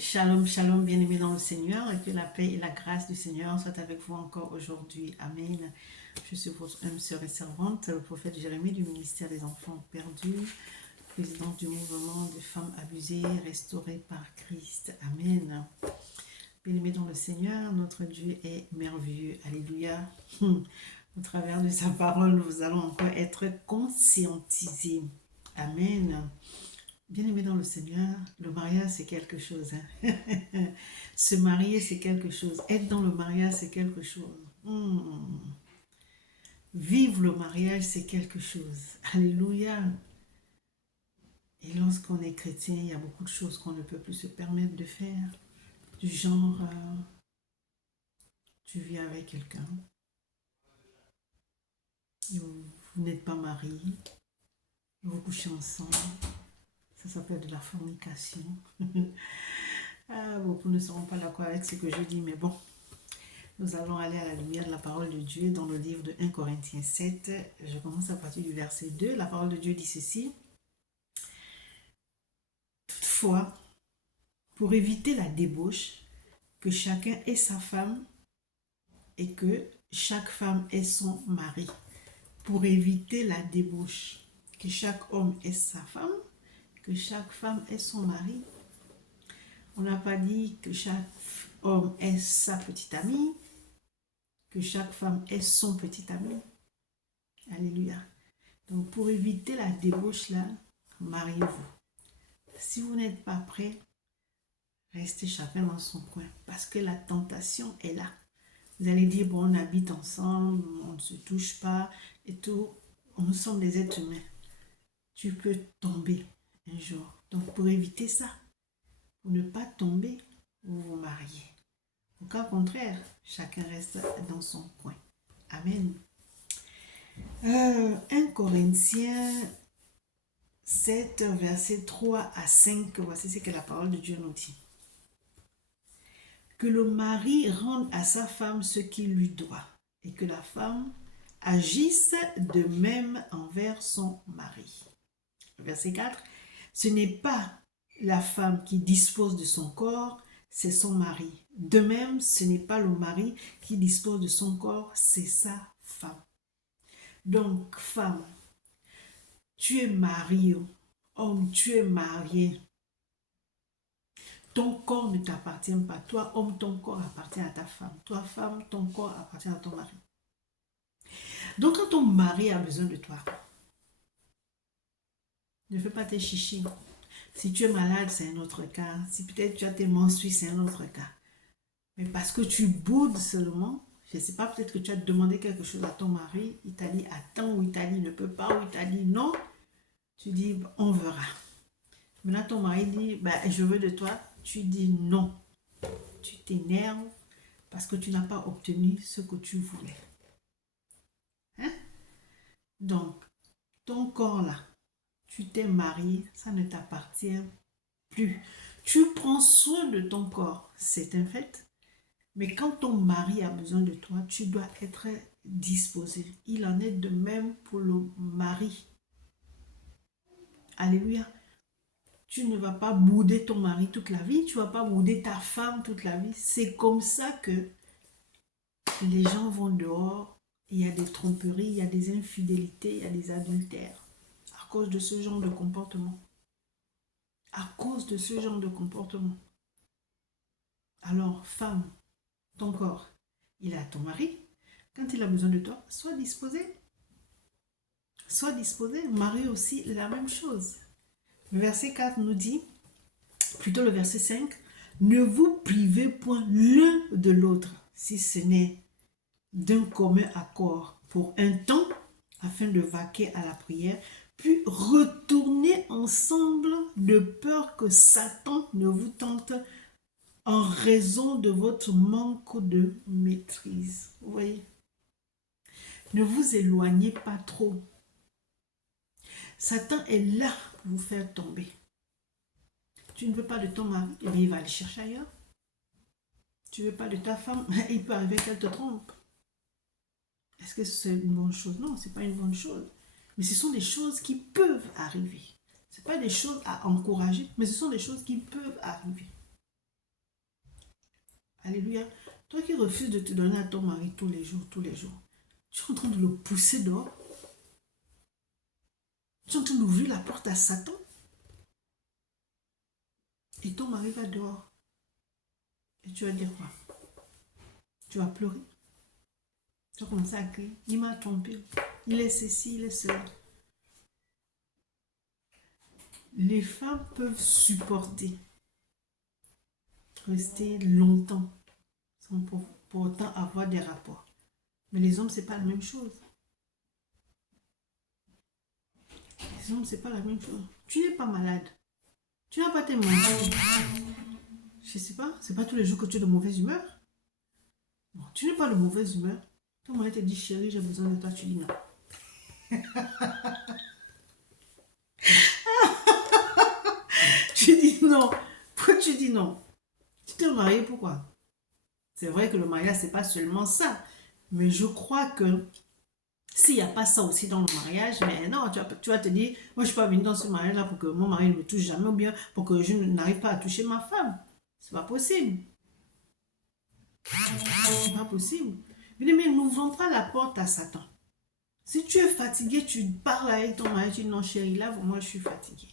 Shalom, shalom, bien-aimés dans le Seigneur, et que la paix et la grâce du Seigneur soient avec vous encore aujourd'hui. Amen. Je suis votre âme sœur et servante, le prophète Jérémie du ministère des enfants perdus, présidente du mouvement des femmes abusées, restaurées par Christ. Amen. Bien-aimés dans le Seigneur, notre Dieu est merveilleux. Alléluia. Au travers de sa parole, nous allons encore être conscientisés. Amen. Bien-aimé dans le Seigneur, le mariage c'est quelque chose. Se marier c'est quelque chose. Être dans le mariage c'est quelque chose. Vivre le mariage c'est quelque chose. Alléluia. Et lorsqu'on est chrétien, il y a beaucoup de choses qu'on ne peut plus se permettre de faire. Du genre, tu vis avec quelqu'un, vous n'êtes pas marié, vous couchez ensemble. Ça s'appelle de la fornication. Beaucoup ne seront pas d'accord avec ce que je dis, mais bon. Nous allons aller à la lumière de la parole de Dieu dans le livre de 1 Corinthiens 7. Je commence à partir du verset 2. La parole de Dieu dit ceci. Toutefois, pour éviter la débauche, que chacun ait sa femme et que chaque femme ait son mari. Pour éviter la débauche, que chaque homme ait sa femme, que chaque femme ait son mari. On n'a pas dit que chaque homme ait sa petite amie, que chaque femme ait son petit ami. Alléluia. Donc, pour éviter la débauche là, mariez-vous. Si vous n'êtes pas prêt, restez chacun dans son coin. Parce que la tentation est là. Vous allez dire, bon, on habite ensemble, on ne se touche pas et tout. Nous sommes des êtres humains. Tu peux tomber un jour. Donc, pour éviter ça, pour ne pas tomber, vous vous mariez. Au cas contraire, chacun reste dans son coin. Amen. 1 Corinthiens 7, versets 3 à 5, voici ce que la parole de Dieu nous dit. Que le mari rende à sa femme ce qu'il lui doit, et que la femme agisse de même envers son mari. Verset 4. Ce n'est pas la femme qui dispose de son corps, c'est son mari. De même, ce n'est pas le mari qui dispose de son corps, c'est sa femme. Donc, femme, tu es marié, homme, tu es marié. Ton corps ne t'appartient pas. Toi, homme, ton corps appartient à ta femme. Toi, femme, ton corps appartient à ton mari. Donc, quand ton mari a besoin de toi, ne fais pas tes chichis. Si tu es malade, c'est un autre cas. Si peut-être tu as tes menstrues, c'est un autre cas. Mais parce que tu boudes seulement, je ne sais pas, peut-être que tu as demandé quelque chose à ton mari, il t'a dit attends, ou il t'a dit ne peut pas, ou il t'a dit non, tu dis on verra. Maintenant ton mari dit bah, je veux de toi, tu dis non. Tu t'énerves parce que tu n'as pas obtenu ce que tu voulais. Hein? Donc, ton corps là, tu t'es marié, ça ne t'appartient plus. Tu prends soin de ton corps, c'est un fait. Mais quand ton mari a besoin de toi, tu dois être disposé. Il en est de même pour le mari. Alléluia. Tu ne vas pas bouder ton mari toute la vie, tu ne vas pas bouder ta femme toute la vie. C'est comme ça que les gens vont dehors, il y a des tromperies, il y a des infidélités, il y a des adultères. À cause de ce genre de comportement. À cause de ce genre de comportement. Alors, femme, ton corps, il est à ton mari. Quand il a besoin de toi, sois disposé. Sois disposé. Mari aussi, la même chose. Le verset 4 nous dit, plutôt le verset 5, ne vous privez point l'un de l'autre, si ce n'est d'un commun accord, pour un temps, afin de vaquer à la prière, puis retourner ensemble de peur que Satan ne vous tente en raison de votre manque de maîtrise. Vous voyez? Ne vous éloignez pas trop. Satan est là pour vous faire tomber. Tu ne veux pas de ton mari, eh bien, il va aller chercher ailleurs. Tu ne veux pas de ta femme, il peut arriver qu'elle te trompe. Est-ce que c'est une bonne chose? Non, ce n'est pas une bonne chose. Mais ce sont des choses qui peuvent arriver. Ce n'est pas des choses à encourager, mais ce sont des choses qui peuvent arriver. Alléluia. Toi qui refuses de te donner à ton mari tous les jours, tu es en train de le pousser dehors. Tu es en train d'ouvrir la porte à Satan. Et ton mari va dehors. Et tu vas dire quoi? Tu vas pleurer. Tu vas commencer à crier. Il m'a trompé. Il est ceci, il est cela. Les femmes peuvent supporter, rester longtemps, sans pour autant avoir des rapports. Mais les hommes, c'est pas la même chose. Les hommes, c'est pas la même chose. Tu n'es pas malade. Tu n'as pas tes manches. Je sais pas, c'est pas tous les jours que tu es de mauvaise humeur. Bon, tu n'es pas de mauvaise humeur. Ton mari te dit, chérie, j'ai besoin de toi, tu dis non. Tu dis non. Pourquoi tu dis non? Tu t'es marié, pourquoi? C'est vrai que le mariage, c'est pas seulement ça. Mais je crois que s'il n'y a pas ça aussi dans le mariage, mais non, tu vas te dire, moi je ne suis pas venue dans ce mariage-là pour que mon mari ne me touche jamais ou bien pour que je n'arrive pas à toucher ma femme. C'est pas possible. C'est pas possible. Mais n'ouvrons pas la porte à Satan. Si tu es fatigué, tu parles avec ton mari, tu dis non chérie, là, moi je suis fatiguée.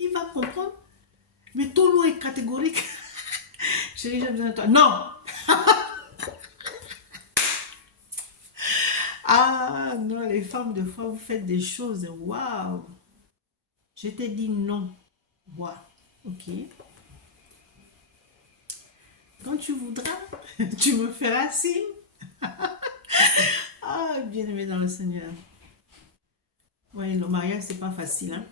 Il va comprendre. Mais ton lot est catégorique. Chérie, j'ai besoin de toi. Non! Ah non, les femmes, de fois, vous faites des choses. Waouh! Je t'ai dit non. Waouh! Ok. Quand tu voudras, tu me feras signe. Ah, bien-aimé dans le Seigneur. Oui, le mariage, c'est pas facile. Hein?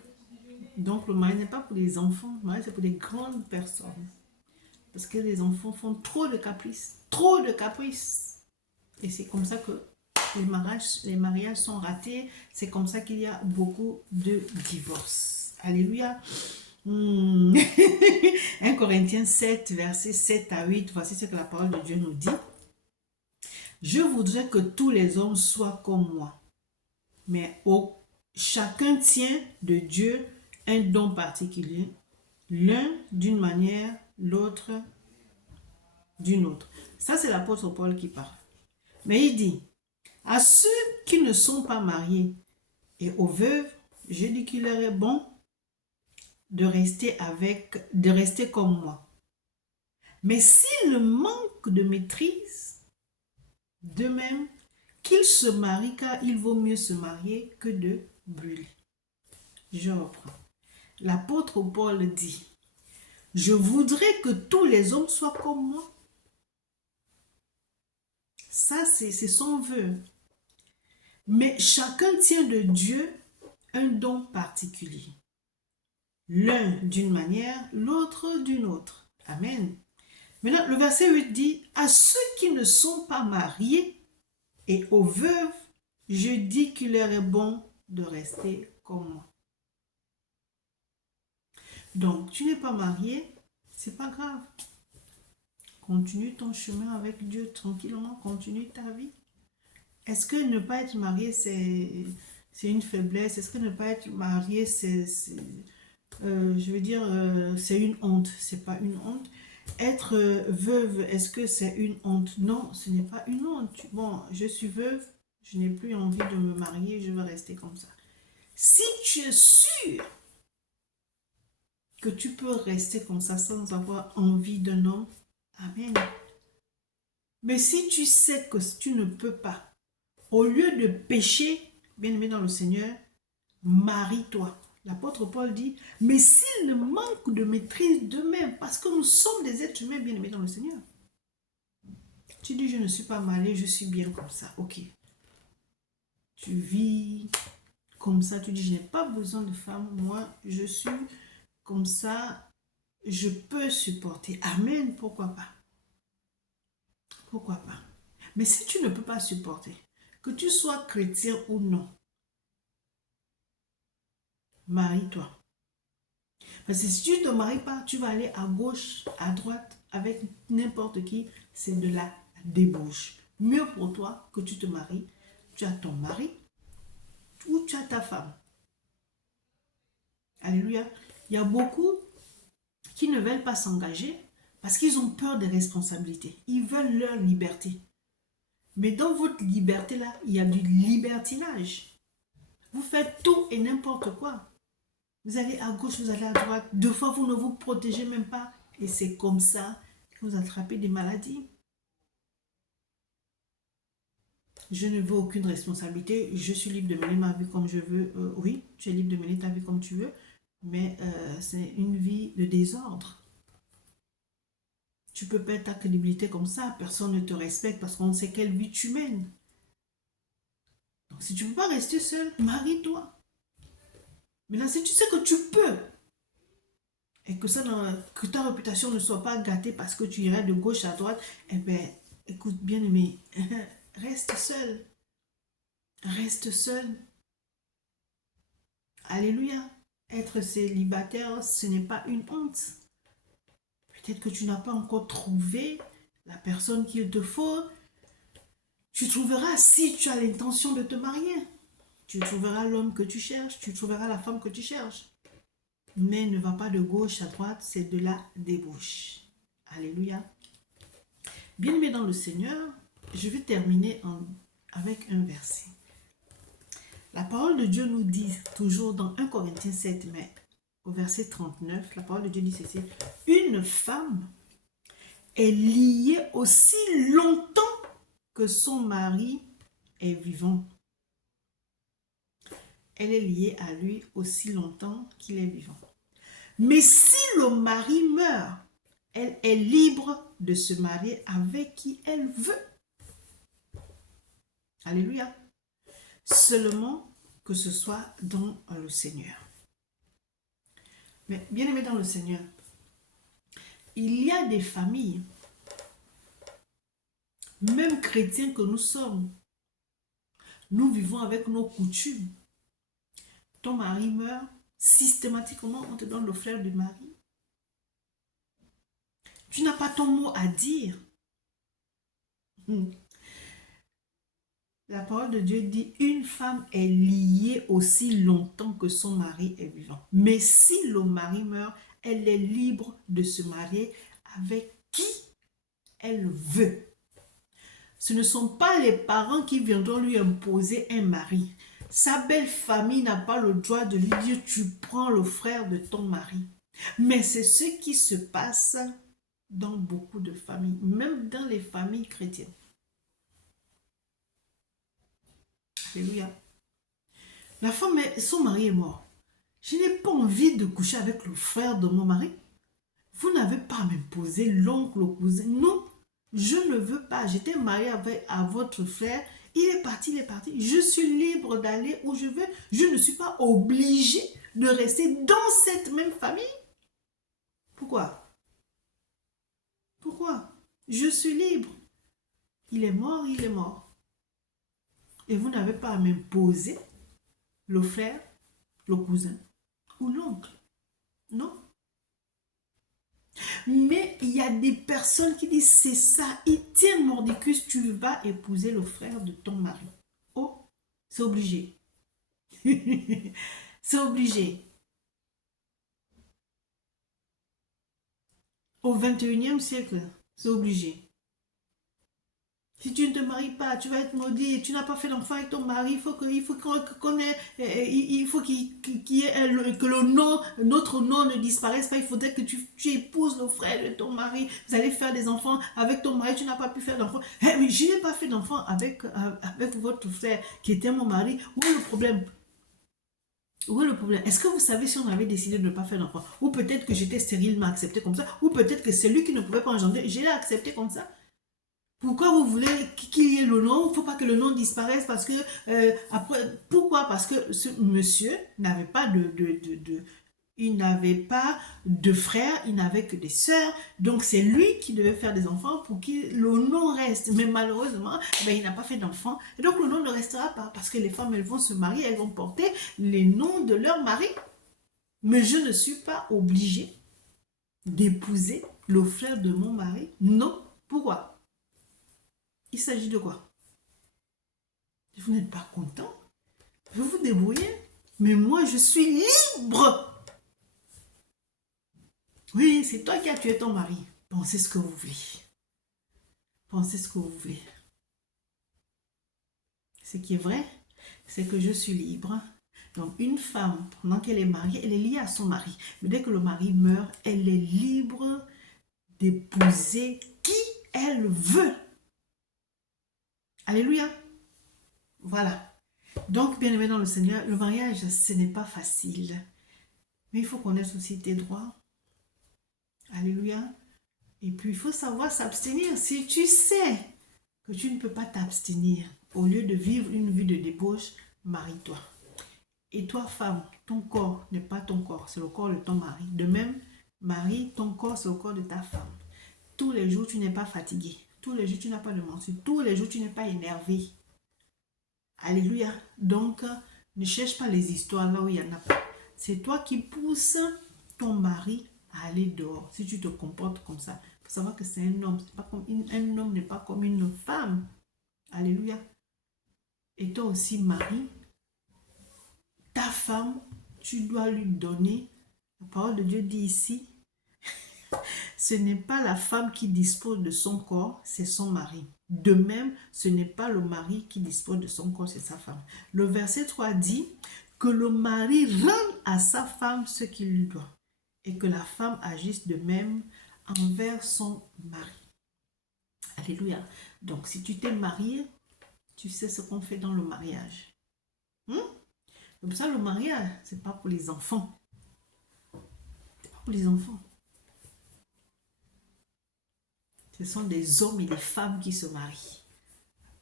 Donc, le mariage n'est pas pour les enfants. Le mariage, c'est pour les grandes personnes. Parce que les enfants font trop de caprices. Trop de caprices. Et c'est comme ça que les mariages sont ratés. C'est comme ça qu'il y a beaucoup de divorces. Alléluia. 1 Corinthiens 7, versets 7 à 8. Voici ce que la parole de Dieu nous dit. Je voudrais que tous les hommes soient comme moi. Mais chacun tient de Dieu un don particulier. L'un d'une manière, l'autre d'une autre. Ça, c'est l'apôtre Paul qui parle. Mais il dit, à ceux qui ne sont pas mariés et aux veuves, je dis qu'il leur est bon de rester comme moi. Mais s'ils manquent de maîtrise, de même qu'ils se marient, car il vaut mieux se marier que de brûler. Je reprends. L'apôtre Paul dit, je voudrais que tous les hommes soient comme moi. Ça, c'est son vœu. Mais chacun tient de Dieu un don particulier. L'un d'une manière, l'autre d'une autre. Amen. Maintenant, le verset 8 dit, à ceux qui ne sont pas mariés et aux veuves, je dis qu'il leur est bon de rester comme moi. Donc, tu n'es pas marié, c'est pas grave. Continue ton chemin avec Dieu tranquillement, continue ta vie. Est-ce que ne pas être marié, c'est une faiblesse? Est-ce que ne pas être marié, c'est une honte? C'est pas une honte. Être veuve, est-ce que c'est une honte? Non, ce n'est pas une honte. Bon, je suis veuve, je n'ai plus envie de me marier, je veux rester comme ça. Si tu es sûr que tu peux rester comme ça sans avoir envie d'un homme, amen. Mais si tu sais que tu ne peux pas, au lieu de pécher, bien-aimé dans le Seigneur, marie-toi. L'apôtre Paul dit, mais s'ils manquent de maîtrise d'eux-mêmes, parce que nous sommes des êtres humains bien-aimés dans le Seigneur. Tu dis, je ne suis pas marié, je suis bien comme ça. Ok. Tu vis comme ça, tu dis, je n'ai pas besoin de femme, moi, je suis comme ça, je peux supporter. Amen, pourquoi pas? Pourquoi pas? Mais si tu ne peux pas supporter, que tu sois chrétien ou non, marie-toi. Parce que si tu ne te maries pas, tu vas aller à gauche, à droite, avec n'importe qui, c'est de la débauche. Mieux pour toi que tu te maries, tu as ton mari ou tu as ta femme. Alléluia. Il y a beaucoup qui ne veulent pas s'engager Parce qu'ils ont peur des responsabilités. Ils veulent leur liberté. Mais dans votre liberté là, il y a du libertinage. Vous faites tout et n'importe quoi. Vous allez à gauche, vous allez à droite. Deux fois, vous ne vous protégez même pas. Et c'est comme ça que vous attrapez des maladies. Je ne veux aucune responsabilité. Je suis libre de mener ma vie comme je veux. Oui, tu es libre de mener ta vie comme tu veux. Mais c'est une vie de désordre. Tu peux perdre ta crédibilité comme ça. Personne ne te respecte parce qu'on sait quelle vie tu mènes. Donc si tu ne peux pas rester seul, marie-toi. Maintenant, si tu sais que tu peux, et que ta réputation ne soit pas gâtée parce que tu irais de gauche à droite, eh bien, écoute, bien-aimé, reste seul. Reste seul. Alléluia. Être célibataire, ce n'est pas une honte. Peut-être que tu n'as pas encore trouvé la personne qu'il te faut. Tu trouveras si tu as l'intention de te marier. Tu trouveras l'homme que tu cherches, tu trouveras la femme que tu cherches. Mais ne va pas de gauche à droite, c'est de la débauche. Alléluia. Bien-aimé dans le Seigneur, je vais terminer avec un verset. La parole de Dieu nous dit toujours dans 1 Corinthiens 7, mais au verset 39, la parole de Dieu dit ceci. Une femme est liée aussi longtemps que son mari est vivant. Elle est liée à lui aussi longtemps qu'il est vivant. Mais si le mari meurt, elle est libre de se marier avec qui elle veut. Alléluia. Seulement que ce soit dans le Seigneur. Mais bien aimé dans le Seigneur, il y a des familles, même chrétiens que nous sommes, nous vivons avec nos coutumes. Ton mari meurt, systématiquement on te donne le frère du mari. Tu n'as pas ton mot à dire. La parole de Dieu dit, une femme est liée aussi longtemps que son mari est vivant. Mais si le mari meurt, elle est libre de se marier avec qui elle veut. Ce ne sont pas les parents qui viendront lui imposer un mari. Sa belle famille n'a pas le droit de lui dire, tu prends le frère de ton mari. Mais c'est ce qui se passe dans beaucoup de familles, même dans les familles chrétiennes. Alléluia. La femme, son mari est mort. Je n'ai pas envie de coucher avec le frère de mon mari. Vous n'avez pas à m'imposer l'oncle, le cousin. Non, je ne veux pas. J'étais mariée à votre frère. Il est parti, il est parti. Je suis libre d'aller où je veux. Je ne suis pas obligée de rester dans cette même famille. Pourquoi? Pourquoi? Je suis libre. Il est mort, il est mort. Et vous n'avez pas à m'imposer le frère, le cousin ou l'oncle. Non. Mais il y a des personnes qui disent, c'est ça, Étienne Mordicus, tu vas épouser le frère de ton mari. Oh, c'est obligé. C'est obligé. Au 21e siècle, c'est obligé. Si tu ne te maries pas, tu vas être maudit. Tu n'as pas fait d'enfant avec ton mari. Il faut qu'il y ait, que notre nom ne disparaisse pas. Il faudrait que tu épouses le frère de ton mari. Vous allez faire des enfants avec ton mari. Tu n'as pas pu faire d'enfants. Mais je n'ai pas fait d'enfant avec votre frère qui était mon mari. Où est le problème? Où est le problème? Est-ce que vous savez si on avait décidé de ne pas faire d'enfant? Ou peut-être que j'étais stérile, accepté comme ça. Ou peut-être que c'est lui qui ne pouvait pas engendrer. Je l'ai accepté comme ça. Pourquoi vous voulez qu'il y ait le nom? Il ne faut pas que le nom disparaisse parce que... pourquoi? Parce que ce monsieur n'avait pas il n'avait pas de frères, il n'avait que des sœurs. Donc c'est lui qui devait faire des enfants pour que le nom reste. Mais malheureusement, il n'a pas fait d'enfants. Et donc le nom ne restera pas parce que les femmes, elles vont se marier, elles vont porter les noms de leur mari. Mais je ne suis pas obligée d'épouser le frère de mon mari. Non. Pourquoi? Il s'agit de quoi? Vous n'êtes pas content? Vous vous débrouillez? Mais moi, je suis libre. Oui, c'est toi qui as tué ton mari. Pensez ce que vous voulez. Pensez ce que vous voulez. Ce qui est vrai, c'est que je suis libre. Donc, une femme, pendant qu'elle est mariée, elle est liée à son mari. Mais dès que le mari meurt, elle est libre d'épouser qui elle veut. Alléluia. Voilà. Donc, bien aimé dans le Seigneur, le mariage, ce n'est pas facile. Mais il faut connaître aussi tes droits. Alléluia. Et puis, il faut savoir s'abstenir. Si tu sais que tu ne peux pas t'abstenir, au lieu de vivre une vie de débauche, marie-toi. Et toi, femme, ton corps n'est pas ton corps, c'est le corps de ton mari. De même, mari, ton corps, c'est le corps de ta femme. Tous les jours, tu n'es pas fatigué. Tous les jours, tu n'as pas de mensu. Tous les jours, tu n'es pas énervé. Alléluia. Donc, ne cherche pas les histoires là où il n'y en a pas. C'est toi qui pousses ton mari à aller dehors. Si tu te comportes comme ça, il faut savoir que c'est un homme. C'est pas comme un homme n'est pas comme une femme. Alléluia. Et toi aussi, mari, ta femme, tu dois lui donner. La parole de Dieu dit ici, ce n'est pas la femme qui dispose de son corps, c'est son mari. De même, ce n'est pas le mari qui dispose de son corps, c'est sa femme. Le verset 3 dit que le mari rende à sa femme ce qu'il lui doit et que la femme agisse de même envers son mari. Alléluia. Donc, si tu t'es marié, tu sais ce qu'on fait dans le mariage. Comme ça, le mariage, c'est pas pour les enfants. C'est pas pour les enfants. Ce sont des hommes et des femmes qui se marient,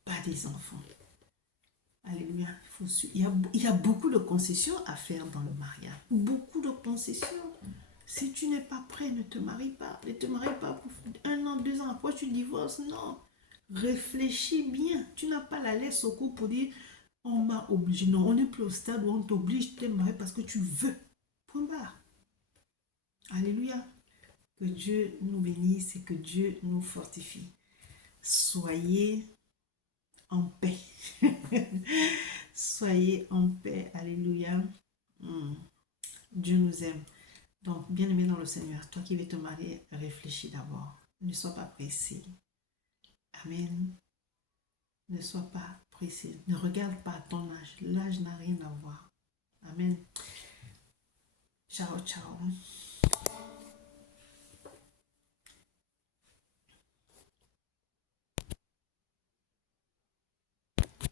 pas des enfants. Alléluia. Il y a beaucoup de concessions à faire dans le mariage. Beaucoup de concessions. Si tu n'es pas prêt, ne te marie pas. Ne te marie pas pour 1 an, 2 ans. Après, tu divorces. Non. Réfléchis bien. Tu n'as pas la laisse au cou pour dire on m'a obligé. Non, on n'est plus au stade où on t'oblige de te marier parce que tu veux. Point barre. Alléluia. Que Dieu nous bénisse et que Dieu nous fortifie. Soyez en paix. Soyez en paix. Alléluia. Dieu nous aime. Donc, bien-aimé dans le Seigneur, toi qui veux te marier, réfléchis d'abord. Ne sois pas pressé. Amen. Ne sois pas pressé. Ne regarde pas ton âge. L'âge n'a rien à voir. Amen. Ciao, ciao.